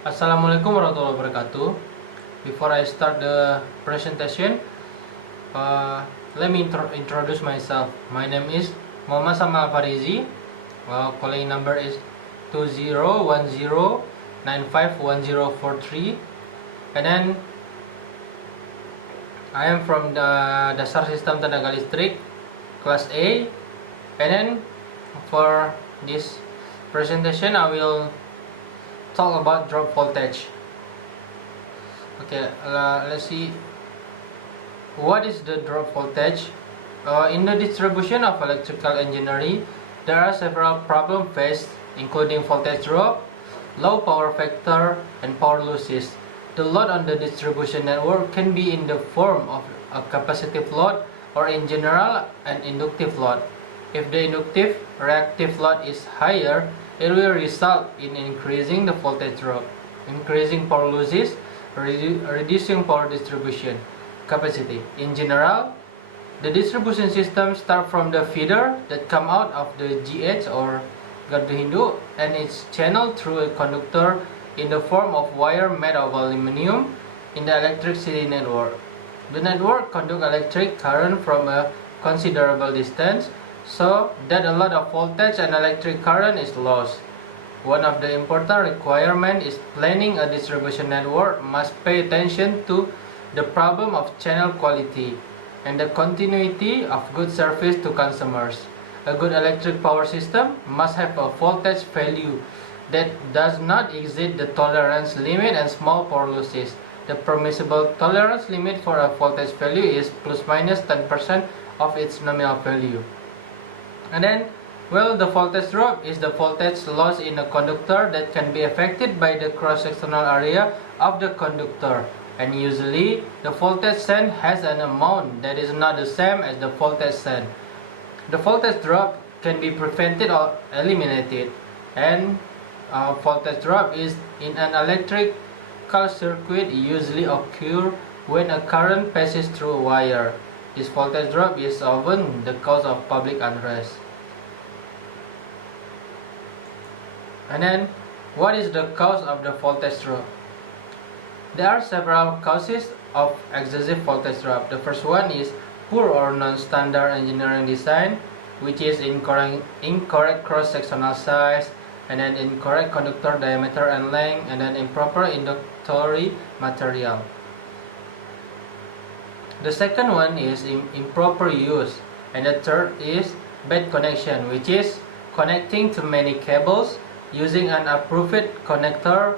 Assalamualaikum warahmatullahi wabarakatuh. Before I start the presentation, let me introduce myself. My name is Muhammad Salman Farizi. Calling number is 2010951043. And then I am from the Dasar Sistem Tenaga Listrik Class A. And then for this presentation, I will talk about drop voltage. Okay, let's see what is the drop voltage. In the distribution of electrical engineering, there are several problems faced, including voltage drop, low power factor, and power losses. The load on the distribution network can be in the form of a capacitive load or in general an inductive load. If the inductive reactive load is higher, it will result in increasing the voltage drop, increasing power losses, reducing power distribution capacity. In general, the distribution system starts from the feeder that come out of the GH or gardu Hindu and it's channeled through a conductor in the form of wire made of aluminum in the electricity network. The network conducts electric current from a considerable distance, so that a lot of voltage and electric current is lost. One of the important requirements is planning a distribution network must pay attention to the problem of channel quality and the continuity of good service to consumers. A good electric power system must have a voltage value that does not exceed the tolerance limit and small power losses. The permissible tolerance limit for a voltage value is plus minus 10% of its nominal value. And then, well, the voltage drop is the voltage loss in a conductor that can be affected by the cross-sectional area of the conductor. And usually, the voltage send has an amount that is not the same as the voltage send. The voltage drop can be prevented or eliminated. And voltage drop is in an electrical circuit usually occur when a current passes through a wire. This voltage drop is often the cause of public unrest. And then, what is the cause of the voltage drop? There are several causes of excessive voltage drop. The first one is poor or non-standard engineering design, which is incorrect cross-sectional size, and then incorrect conductor diameter and length, and then improper inductory material. The second one is improper use, and the third is bad connection, which is connecting to many cables, using an approved connector,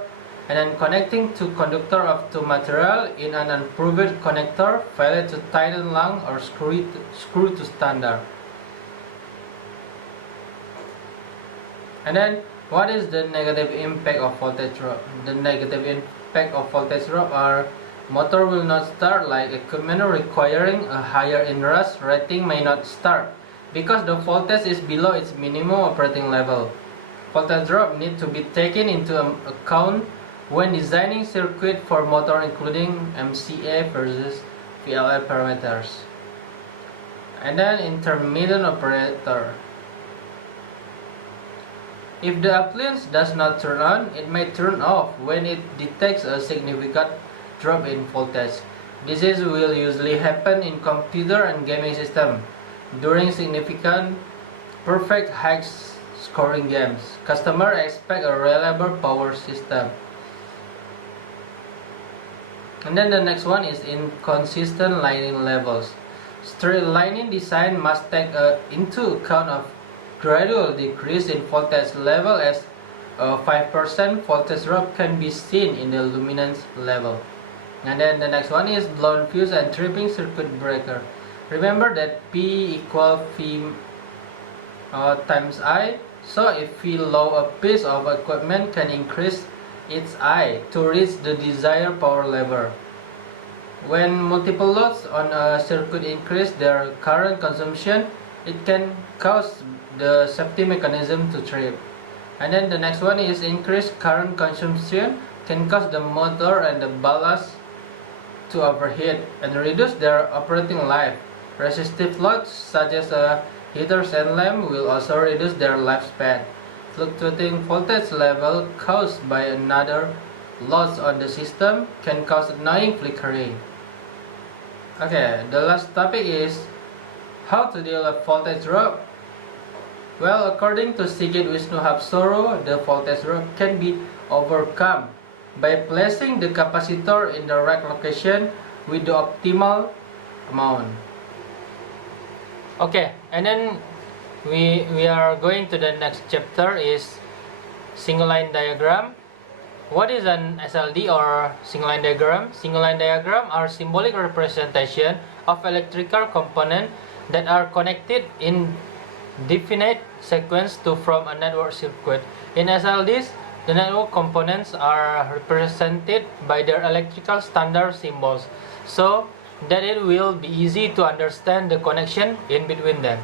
and then connecting to conductor of two material in an unapproved connector, failure to tighten long or screw to standard. And then, what is the negative impact of voltage drop? The negative impact of voltage drop are motor will not start, like equipment requiring a higher inrush rating may not start because the voltage is below its minimum operating level. Voltage drop need to be taken into account when designing circuit for motor, including MCA versus VLA parameters. And then intermittent operator. If the appliance does not turn on, it may turn off when it detects a significant drop in voltage. This will usually happen in computer and gaming system during significant perfect high scoring games. Customers expect a reliable power system. And then the next one is inconsistent lining levels. Straight lining design must take into account of gradual decrease in voltage level as a 5% voltage drop can be seen in the luminance level. And then the next one is blown fuse and tripping circuit breaker. Remember that P equal V times I. So if we low a piece of equipment can increase its I to reach the desired power level. When multiple loads on a circuit increase their current consumption, it can cause the safety mechanism to trip. And then the next one is increased current consumption can cause the motor and the ballast to overheat and reduce their operating life. Resistive loads such as heaters and lamps will also reduce their lifespan. Fluctuating voltage level caused by another loads on the system can cause annoying flickering. Okay, the last topic is how to deal with voltage drop. Well, according to Sigit Wisnuhapsoro, the voltage drop can be overcome by placing the capacitor in the right location with the optimal amount. Okay, and then we are going to the next chapter is single line diagram. What is an SLD or single line diagram? Single line diagram are symbolic representation of electrical components that are connected in definite sequence to form a network circuit. In SLDs, the network components are represented by their electrical standard symbols, so that it will be easy to understand the connection in between them.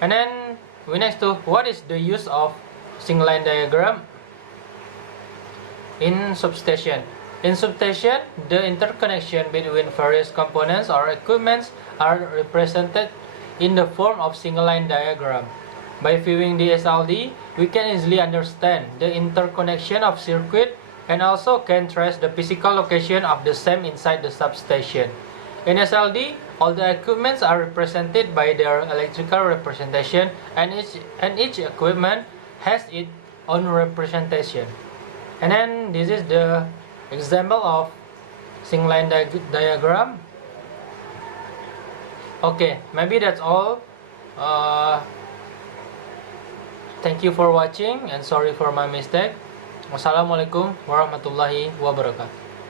And then we next to what is the use of single line diagram in substation. In substation, the interconnection between various components or equipments are represented in the form of single line diagram. By viewing the SLD, we can easily understand the interconnection of circuit and also can trace the physical location of the same inside the substation. In SLD, all the equipments are represented by their electrical representation, and each equipment has its own representation. And then this is the example of single line diagram. Okay, maybe that's all. Thank you for watching and sorry for my mistake. Wassalamualaikum warahmatullahi wabarakatuh.